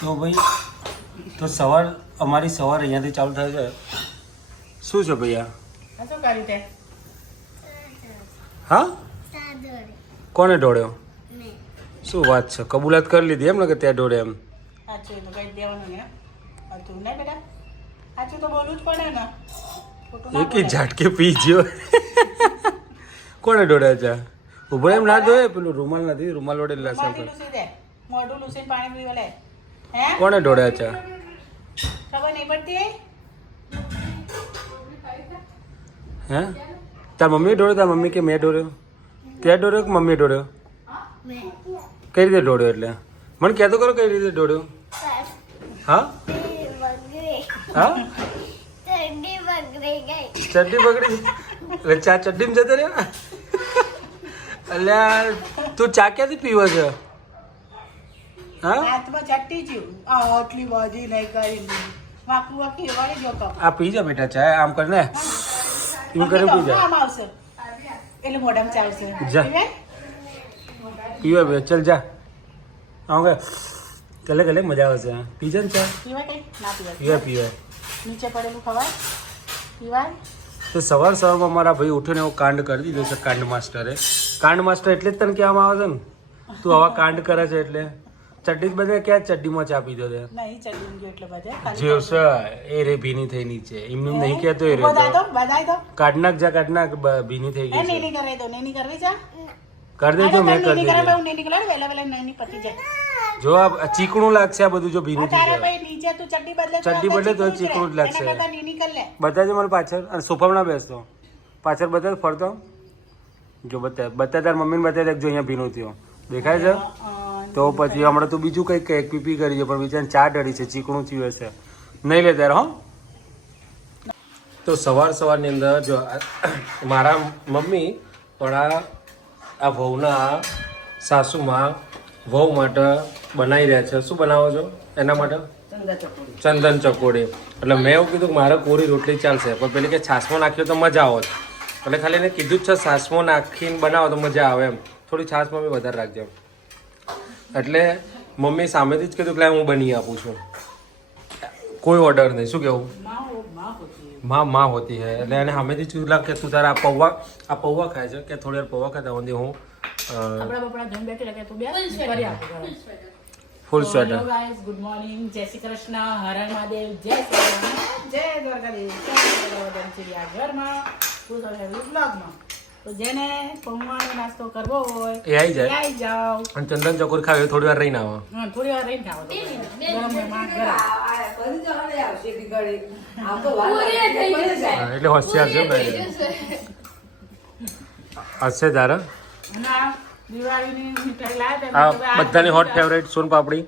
તો ભાઈ તો સવાર અમારી સવાર અહીંયાથી ચાલુ થાય છે. શું છે ભૈયા? શું કર્યું તે? હા, કોને ઢોળ્યો? શું વાત છે, કબૂલાત કરી લીધી એમ ને કે ત્યાં ઢોળે એમ? સાચું તો કઈ દેવાનું ને હતું નહીં બેટા, સાચું તો બોલવું જ પડે ને. ખોટું ના એક બોલાય. ઝાટકે પી ગયો. કોને ઢોળ્યા છે? ઉભો એમ ના ધોય, પેલું રૂમાલ નથી, રૂમાલ વડે લસણ મોઢું કર. લૂસી દે, મોઢું લૂસીને પાણી પીવે લે. હે કોને ઢોળ્યા છે? ખબર નહીં પડતી? હે તાર મમ્મી ઢોળ્યો? તાર મમ્મી કે મેં ઢોળ્યો? ત્યાં ઢોળ્યો કે મમ્મી ઢોળ્યો? કઈ રીતે ઢોળ્યો? એટલે મને કહેતો કરો કઈ રીતે ઢોળ્યો? હા હા, ચડ્ડી બગડી એટલે ચા ચડ્ડીમાં જતો રહ્યો? અલ્યા તું ચા ક્યાંથી પીવો છે? હા, હાથમાં ચટ્ટી જ્યું. આટલી બધી નહીં કરી વાંકું વાંકી વળી ગયો કપ. આ પી જા બેટા ચા, આમ કર ને, એમ કરે પી જા. આમ આવશે એટલે મોઢામાં ચાલશે. જા. પીવે? પીવા બે ચલ જા. આમ કે ગલે ગલે મજા આવશે. પી જા ને ચા. પીવાય કઈ? ના પીવાય. પીવા પીવા. નીચે પડેલું ખવાય? પીવાય? તો સવાર સવારમાં મારા ભાઈ ઉઠીને એવો કાંડ કરી દીધો છે. કાંડ માસ્ટરે. કાંડ માસ્ટર એટલે જ તને કહેવામાં આવે છે ને, તું આવા કાંડ કરે છે એટલે. ચડ્ડી જ બધે ક્યાં ચડ્ડીમાં ચા પીધો છે? નહીં ચડી ગયો એટલે બધે જેવ છે એ રે ભીની થઈ નીચે, એમનું નહીં કહેતો એ રે બધાય તો તો બધાય તો કાઢ નાખ જા, કાઢ નાખ, ભીની થઈ એ ગઈ છે. નેની કરે તો નેની કરવી છે. કરી દેજો, મેં કરી નેની કરે દેજો. હું નેની કરે વેલા વેલા નેની પતી જાય. જો આ ચીકણું લાગશે આ બધું જો ભીનું થઈ તારે જાય. ભાઈ નીચે તું ચડ્ડી બદલે તો ચડ્ડી બદલે તો ચીકણું જ લાગશે. એના કરતા નેની કર લે. બતાજે મને પાછળ, અને સોફામાં ના બેસતો, પાછળ બતાજ ફરતો. જો બતા તાર મમ્મીને બતાવી દેખ, જો અહીંયા ભીનું થયો દેખાય છે. તો પછી હમણાં તું બીજું કંઈક કંઈક પીપી કરી છે, પણ બીજાને ચા ડરી છે, ચીકણું થયું હશે. નહીં લે ત્યારે હો. તો સવાર સવારની અંદર જો મારા મમ્મી પણ આ વહુના સાસુમાં વહુ માટે બનાવી રહ્યા છે. શું બનાવો છો એના માટે? ચંદન ચકોડી. એટલે મેં એવું કીધું કે મારે કોરી રોટલી ચાલશે, પણ પેલી કે છાશમાં નાખ્યો તો મજા આવત. એટલે ખાલી એને કીધું જ છે છાશમાં નાખીને બનાવો તો મજા આવે એમ. થોડી છાશ મમ્મી વધારે રાખજો. એટલે મમ્મી સામેથી જ કીધું કે હું બની આપું છું, કોઈ ઓર્ડર નહીં. શું કેવું? માં હોતી હે. એટલે એને સામેથી જ કીધું કે તું તારા આ પૌવા ખાય છે કે થોડી વાર પૌવા ખાતા હું આપણા બપડા જમ બેઠી લાગે તું બે કરી આપો. Full sweater. Hello guys, good morning, જય શ્રી કૃષ્ણ, હર હર મહાદેવ, જય શ્રી રામ, જય દ્વારકાધીશ, જય દ્વારકાધીશ શ્રી આ ઘરમાં ખુશ હોય વ્લોગમાં. તો જેને પૌવાનો નાસ્તો કરવો હોય એ આવી જાય. આવી જાઓ. અને ચંદન ચકોર ખાવે થોડી વાર રહીને આવે. થોડી વાર રહીને ખાવો તો ગરમ ગરમ ગરમ. એટલે હોશિયાર છે ભાઈ. હશે તારા અને આ દિવાળીની મીઠાઈ લાવ્યા આ હતા. બધાની હોટ ફેવરેટ સોન પાપડી.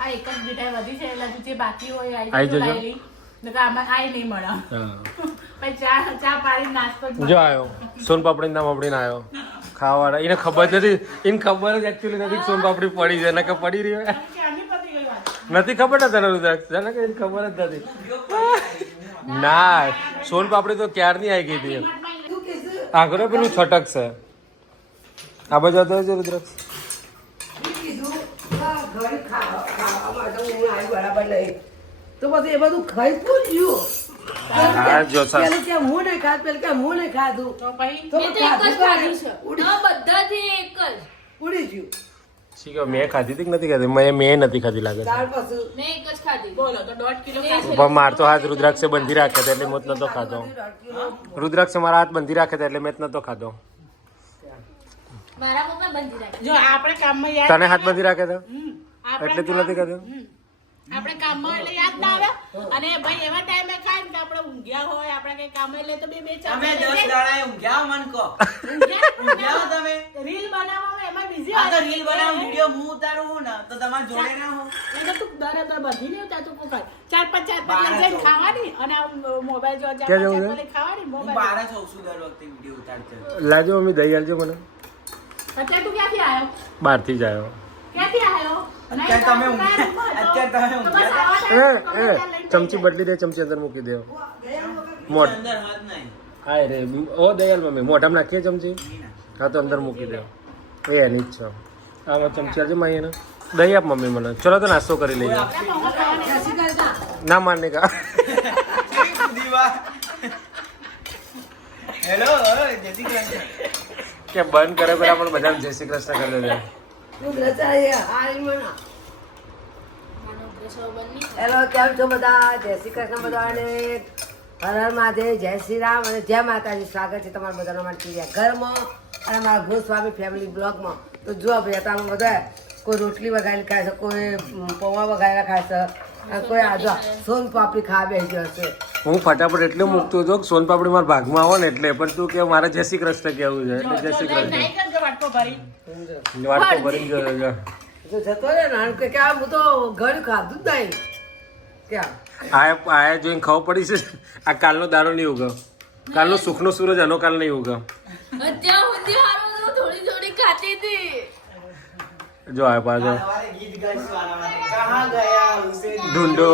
આ એક જ મીઠાઈ વધી છે એટલે હજુ જે બાકી હોય આવી જજો. લાવેલી. નકર આમાં આઈ નહીં મળે. પછી ચા પાડી નાસ્તો જ જો આવ્યો સોન પાપડી ના પાપડી ના આવ્યો ખાવાવાળા. એને ખબર નથી, એને ખબર જ એકચ્યુઅલી નથી સોન પાપડી પડી છે, કે પડી રહી હોય. કે આની પતી ગઈ વાત. નથી ખબર ને તને રુદ્રાક્ષ, તને કઈ ખબર જ નથી. ના, સોન પાપડી તો ક્યારની આવી ગઈ હતી. આગળ પેલું છટક છે. આ બાજુ હતો છે રુદ્રાક્ષ. તો પછી એ બધું ખાઈ પૂછ્યું. હા જો પેલું કે હું નહીં ખાધું, પેલું કે હું નહીં ખાધું. તો પછી તો મેં તો એક જ ખાધું છે. બધાથી એક જ. ઉડી ગયું. શીખો મેં ખાધી હતી કે નથી ખાધી? મેં નથી ખાધી લાગે છે. ત્યાર પછી મેં એક જ ખાધી. બોલો તો 1.5 કિલો ખાધું. પણ માર તો હાથ રુદ્રાક્ષે બંધી રાખ્યા હતા એટલે મેં જ નતો ખાધો. રુદ્રાક્ષે મારા હાથ બંધી રાખ્યા હતા એટલે મેં જ નતો ખાધો. મારા પપ્પા બંધી રાખી. જો આપણે કામમાં યાદ તને હાથ બંધી રાખ્યા હતા આપણે એટલે તું નથી ખાધો. આપણે કામમાં એટલે યાદ ના આવે. અને ભાઈ એવા ટાઈમે ખાય ને કે આપણે ઊંઘ્યા હોય, આપણે કઈ કામ એટલે તો બે ચાર તમે 10 દાડા ઊંઘ્યા મન કો ઊંઘ્યા તમે રીલ બનાવવામાં એમાં બિઝી આ તો રીલ બનાવ વિડિયો હું ઉતારું હું ને તો તમાર જોડે ના હું એટલે તું દર બધી નહીં ઉતાર, તું કોઈ ખાય. ચાર પાંચ લઈને ખાવાની અને મોબાઈલ જો ચાર ક્યાં પાંચ જવું છે? લઈને ખાવાની હું મોબાઈલ. બહાર જ હોઉં છું દર વખતે વિડિયો ઉતારતો લાજો મમ્મી દહીં આલજો મને. અત્યારે તું ક્યાંથી આવ્યો? બહારથી જ આવ્યો. ક્યાંથી આવ્યો? અત્યારે તમે ઊંઘ્યા તો બસ આવા time એ તો એ ચમચી બદલી દે, ચમચી અંદર મૂકી દે. મોટ અંદર હાથ નહીં હા રે ઓ દયાલ મમ્મી મોઢામાં નાખીએ ચમચી. હા તો અંદર મૂકી દે. એ એની જ છે. આમાં ચમચી આલજો માઈ એને. દહીં આપ મમ્મી મને. ચલો તો નાસ્તો કરી લઈએ. ના માનને કા. હેલો જય શ્રી કૃષ્ણ. કે બંધ કરે પેલા પણ બધા જય શ્રી કૃષ્ણ કરી દે. તું રચાય હારી મના માનો પ્રસવ બની હેલો કેમ છો બધા? જય શ્રી કૃષ્ણ બધાને. હર હર મહાદેવ, જય શ્રી રામ અને જય માતાજી. સ્વાગત છે તમારા બધાનો અમારા ટીવી ઘરમાં અને મારા ગોસ્વામી ફેમિલી બ્લોગમાં. તો જો ભાઈ અત્યારે બધા કોઈ રોટલી વગાડેલી ખાય છે, કોઈ પૌવા વગાડેલા ખાય છે અને કોઈ આજો સોન પાપડી ખાવા બેસી ગયો છે. હું ફટાફટ એટલે મૂકતો હતો કે સોનપાપડી મારા ભાગમાં આવો ને એટલે, પણ તું કે મારે જય શ્રી કૃષ્ણ કહેવું છે એટલે જય શ્રી કૃષ્ણ. નહીં કરજો વાટકો ભરી. વાટકો ભરી ગયો છે. તો જતો રહે ને કે આ હું તો ઘર ખાધું જ નહીં ક્યાં આયા જોઈને ખબર પડી છે આ કાલનો દારો નહીં ઉગો. કાલનો સુખનો સૂરજ આનો કાલ નહીં ઉગો. અત્યાર સુધી હારું તો થોડી થોડી ખાતી હતી. જો આ પાછો हमारे गीत गाइस वाला वाले कहाँ गया उसे ઢૂંઢો.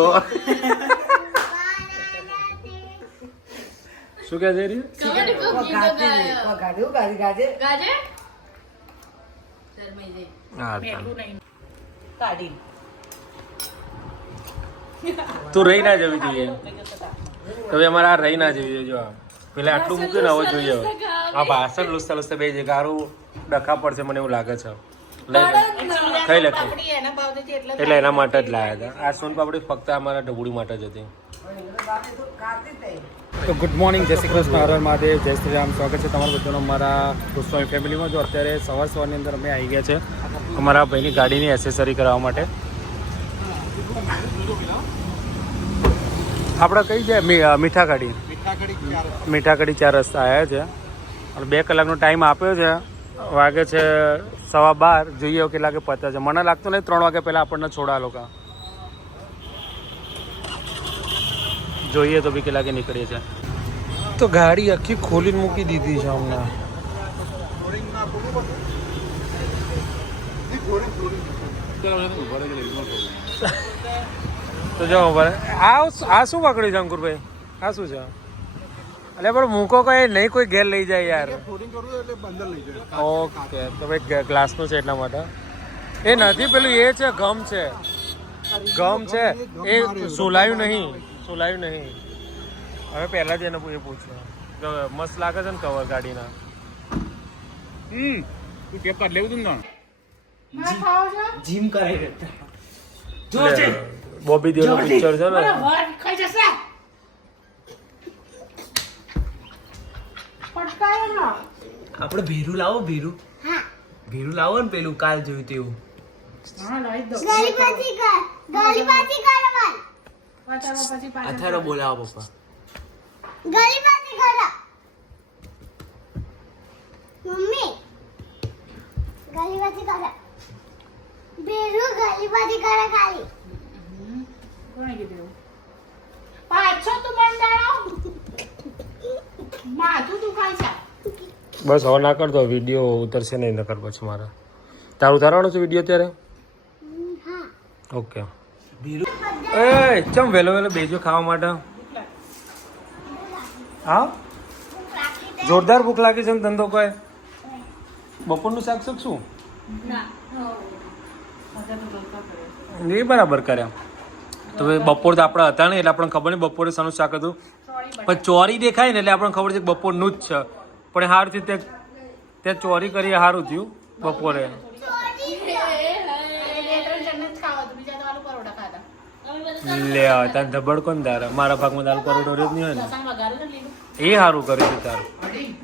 શું કહે છે રી? ખબર નહીં કોક ગીત ગાયા. ગાજે ગાજે ગાજે ગાજે શરમાઈ જઈ. હા મેઠું નહીં કાઢી. તું રહી ના જવી જોઈએ. હવે અમારે આ રહી ના જવી જોઈએ. જો આ પેલા આટલું મૂક્યું ને હવે જોઈએ હવે. આ ભાષણ લુસ્તા લુસ્તા બે જગ્યા સારું ડખા પડશે મને એવું લાગે છે. લઈ લે. ખાઈ લે ખાઈ. પાપડી એના ભાવથી એટલે એટલે એના માટે જ લાયા હતા. આ સોનપાપડી ફક્ત અમારા ઢબુડી માટે જ હતી. તો ગુડ મોર્નિંગ, જય શ્રી કૃષ્ણ, હર હર મહાદેવ, જય શ્રી રામ. સ્વાગત છે તમારું બધાનો અમારા ગોસ્વામી ફેમિલીમાં. જો અત્યારે સવારની અંદર અમે આવી ગયા છે અમારા ભાઈની ગાડીની એસેસરી કરાવવા માટે. આપણે કઈ છે મીઠાકડી 4 રસ્તા આવ્યા છે અને 2 કલાકનો ટાઈમ આપ્યો છે. વાગે છે 12:15. જોઈએ કેટલા વાગે પતે છે. મને લાગતું નહીં 3 વાગે પહેલાં આપણને છોડા લોકો. જોઈએ તો બી કેટલા વાગે નીકળીએ છે. તો ગાડી આખી ખોલીને મૂકી દીધી છે હમણાં. તો જો આ શું પકડ્યું છે અંકુરભાઈ? આ શું છે? એટલે પણ મૂકો કઈ નહીં, કોઈ ઘેર લઈ જાય યાર. ઓકે તો ભાઈ ગ્લાસનું છે એટલા માટે. એ નથી, પેલું એ છે ગમ છે. ગમ છે એ સોલાયું નહીં. હવે પહેલા જ એને એ પૂછ્યું. મસ્ત લાગે છે ને કવર ગાડીના. जिम करे रहता બોબી દેવનું પિક્ચર છે ને. વર ખાઈ જશે. પટકાયો ના. આપણે ભેરું લાવો ભેરું લાવો ને પેલું કાલ જોયું તેવું. હા લાવી દો. વાટાવા પછી પાછા અથારો બોલાવો પપ્પા. કોણે કીધું? પાછો તું બંધાણો. માથું દુખાય છે. બસ હવે ના કરતો, વિડીયો ઉતરશે નહીં નકર પછી મારે. તારું ઉતારવાનો છે વિડીયો અત્યારે? ઓકે. એ ચમ વહેલો બેજો ખાવા માટે. હા જોરદાર ભૂખ લાગી છે ને ધંધો કોઈ. બપોરનું શાક શકશું એ બરાબર કર્યા. તો ભાઈ બપોર તો આપણે હતા ને એટલે આપણને ખબર નહીં બપોરે શાનું શાક હતું. પણ ચોરી દેખાય ને એટલે આપણને ખબર છે કે બપોરનું જ છે. પણ સારું થયું ત્યાં ચોરી કરી, સારું થયું બપોરે. બે 3 જણને જ ખાવા હતું, બીજા તો આલુ પરોઠા ખાધા. લે તાર ધબડ કોણ તારે? મારા ભાગમાં દાલ પરોઠો રહ્યો જ નહીં હોય ને. લસણ વઘાર્યું છે લીલું. એ સારું કર્યું છે તારું.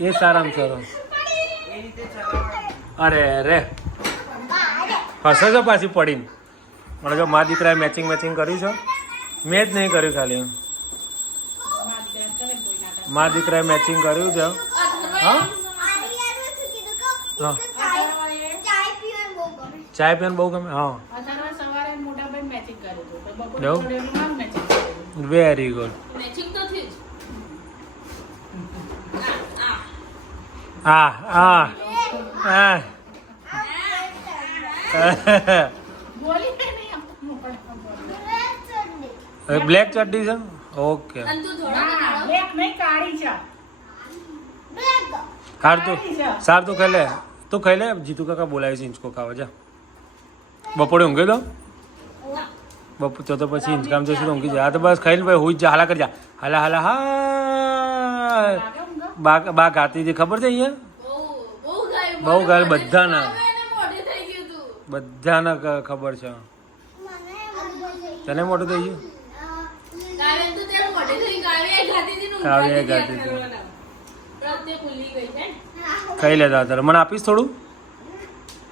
એ સારામાં સારું. અરે રે હશે છો પાછી પડીને. મને જો મારા દીકરાએ મેચિંગ કર્યું છે. મેં જ નહીં કર્યું, ખાલી મારા દીકરાએ મેચિંગ કર્યું છે. હા હા ચાય પીવાનું બહુ ગમે. હા અત્યારે સવારે મોટા ભાઈ મેચિંગ કર્યું હતું. તો બપોરે એવું? થોડું મારું મેચિંગ કર્યું. Very good. મેચિંગ તો થી જ. હા હા હા બોલી કે નહીં બ્લેક ચટણી છે. ઓકે અને તું થોડા ના બ્લેક નહીં કાળી છે. સારું તું ખાઈ લે. તું ખાઈ લે. જીતુ કાકા બોલાવી છે ઇંચકો ખાવા. જા બપોરે ઊંઘે તો બપોર તો પછી ઇન્કમ જશે તો ઊંઘી જાય આ તો બસ ખાઈને ભાઈ હુઈ જ જા હાલા કરી જા હાલા હાલા હા લાગે ઊંઘ? બા ગાતી હતી ખબર છે અહીંયા બહુ ગાય બધાના બધાને ખબર છે તને મોટું થઈ ગયું કાવ્યા ગાતી હતી ખાઈ લેતા તારે મને આપીશ થોડું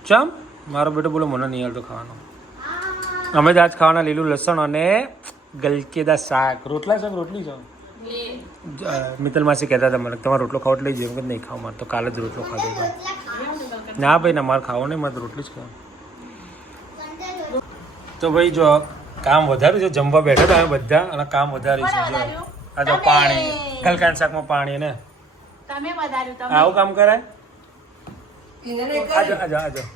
ચમ મારો બેટો બોલો મને નહીં આવતો ખાવાનું અમે જ આજ ખાવાના લીલું લસણ અને ગલકેદા શાક રોટલા શાક રોટલી છે મિત્તલ માસી કહેતા હતા મને તમારે રોટલો ખાવો એટલે લઈ જઈએ નહીં ખાવ મારે તો કાલે જ રોટલો ખાધો હતો ના ભાઈ ના મારે ખાવો નહીં મારે તો રોટલી જ ખાવ તો ભાઈ જો કામ વધાર્યું છે જમવા બેઠા હતા અમે બધા અને કામ વધાર્યું છે જો આ તો પાણી ગલકાના શાકમાં પાણી ને તમે વધાર્યું તમે આવું કામ કરાય એને નહીં આજો કરે. આજો આજો એય!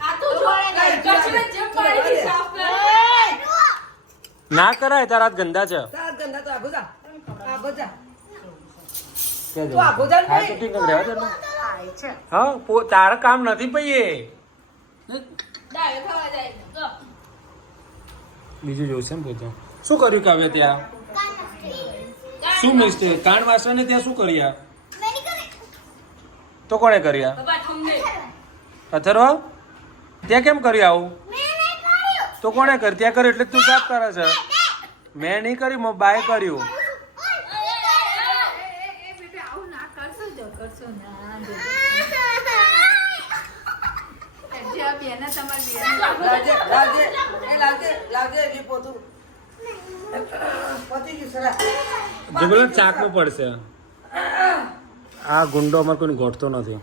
ના કરાય તારા હાથ ગંદા છે તારા ગંદા તો આગો જા. આગો જા. કહેજો. તું આગો જા ને હા, ભાઈ. તો ઠીક નથી, રહેવા દે ને. આય છે. હા તારા કામ નથી પઈએ બીજું જોશે ને બધું શું કર્યું કાવ્ય ત્યાં શું મિસ્ટેક કાન વાસણ ને ત્યાં શું કર્યા તો કોણે કર્યા અથર્વા ત્યાં કેમ કર્યું આવું તો કોણે કર્યું ત્યાં કર્યું એટલે તું સાફ કરે છે મેં નહીં કર્યું મારા બાએ કર્યું લાવજે, લાવજે. એ લાવજે, લાવજે, એ પોતું. પતી ગયું સરસ. જબરદસ્ત ચાકવું પડશે આ ગુંડો અમારે કોઈ ગોઠતો નથી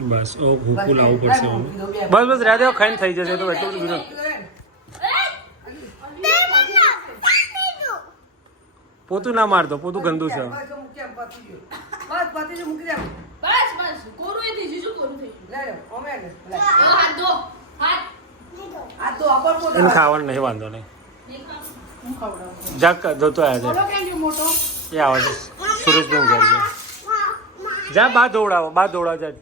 બસ ઓ ભૂકું લાવવું પડશે હવે. બસ બસ રાધે ખાઈને થઈ જશે તો એટલું બધું વિનો- પોતું ના મારતો પોતું ગંદુ છે બસ, જો મૂકી આપ, પતી ગયું. બસ, પતી ગયું, મૂકી દે. લે લે, ઓમે લે. લે. આ તો અપર પોતું. એને ખાવાનું નહીં વાંધો નહીં હું ખવડાવું. જાક જોતો આવ્યા બોલો કેમ ગયો મોટો? છે એ આવે છે સુરેશભાઈ ઘેર છે જા બા દોડાવો જા